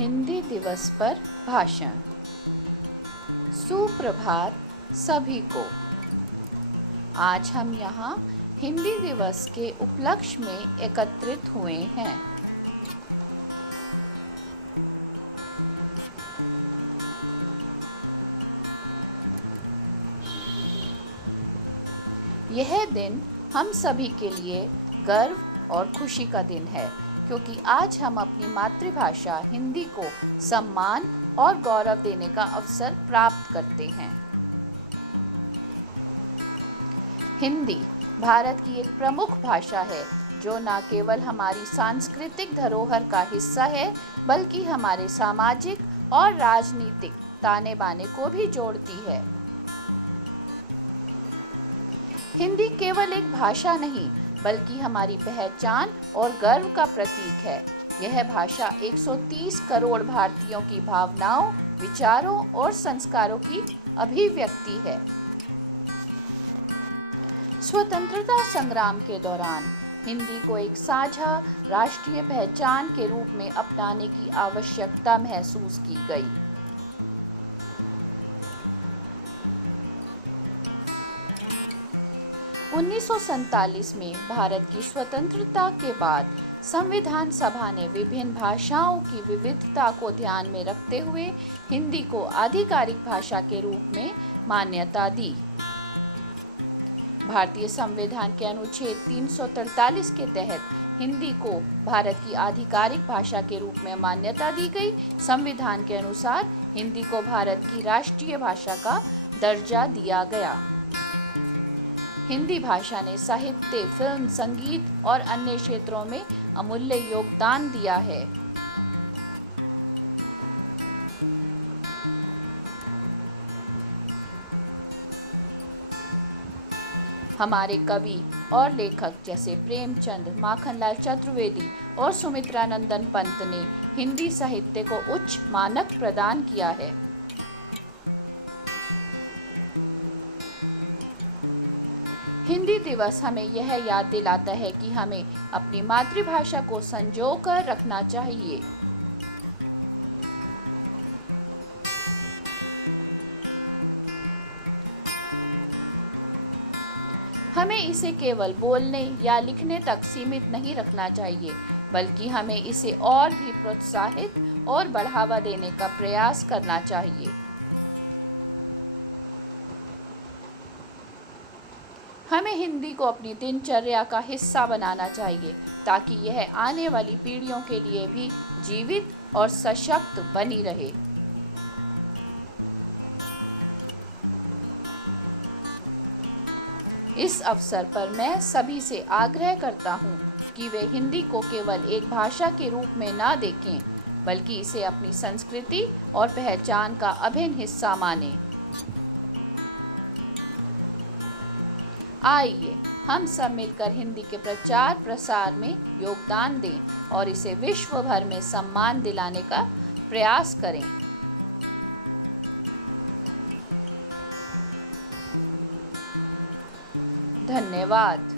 हिंदी दिवस पर भाषण। सुप्रभात सभी को। आज हम यहाँ हिंदी दिवस के उपलक्ष्य में एकत्रित हुए हैं। यह दिन हम सभी के लिए गर्व और खुशी का दिन है, क्योंकि आज हम अपनी मातृभाषा हिंदी को सम्मान और गौरव देने का अवसर प्राप्त करते हैं। हिंदी भारत की एक प्रमुख भाषा है, जो न केवल हमारी सांस्कृतिक धरोहर का हिस्सा है, बल्कि हमारे सामाजिक और राजनीतिक ताने बाने को भी जोड़ती है। हिंदी केवल एक भाषा नहीं, बल्कि हमारी पहचान और गर्व का प्रतीक है। यह भाषा 130 करोड़ भारतीयों की भावनाओं, विचारों और संस्कारों की अभिव्यक्ति है। स्वतंत्रता संग्राम के दौरान हिंदी को एक साझा राष्ट्रीय पहचान के रूप में अपनाने की आवश्यकता महसूस की गई। उन्नीस में भारत की स्वतंत्रता के बाद संविधान सभा ने विभिन्न भाषाओं की विविधता को ध्यान में रखते हुए हिंदी को आधिकारिक भाषा के रूप में मान्यता दी। भारतीय संविधान के अनुच्छेद 343 के तहत हिंदी को भारत की आधिकारिक भाषा के रूप में मान्यता दी गई। संविधान के अनुसार हिंदी को भारत की राष्ट्रीय भाषा का दर्जा दिया गया। हिंदी भाषा ने साहित्य, फिल्म, संगीत और अन्य क्षेत्रों में अमूल्य योगदान दिया है। हमारे कवि और लेखक जैसे प्रेमचंद, माखनलाल चतुर्वेदी और सुमित्रा नंदन पंत ने हिंदी साहित्य को उच्च मानक प्रदान किया है। हिंदी दिवस हमें यह याद दिलाता है कि हमें अपनी मातृभाषा को संजो कर रखना चाहिए। हमें इसे केवल बोलने या लिखने तक सीमित नहीं रखना चाहिए, बल्कि हमें इसे और भी प्रोत्साहित और बढ़ावा देने का प्रयास करना चाहिए। हमें हिंदी को अपनी दिनचर्या का हिस्सा बनाना चाहिए, ताकि यह आने वाली पीढ़ियों के लिए भी जीवित और सशक्त बनी रहे। इस अवसर पर मैं सभी से आग्रह करता हूँ कि वे हिंदी को केवल एक भाषा के रूप में न देखें, बल्कि इसे अपनी संस्कृति और पहचान का अभिन्न हिस्सा मानें। आइए हम सब मिलकर हिंदी के प्रचार प्रसार में योगदान दें और इसे विश्व भर में सम्मान दिलाने का प्रयास करें। धन्यवाद।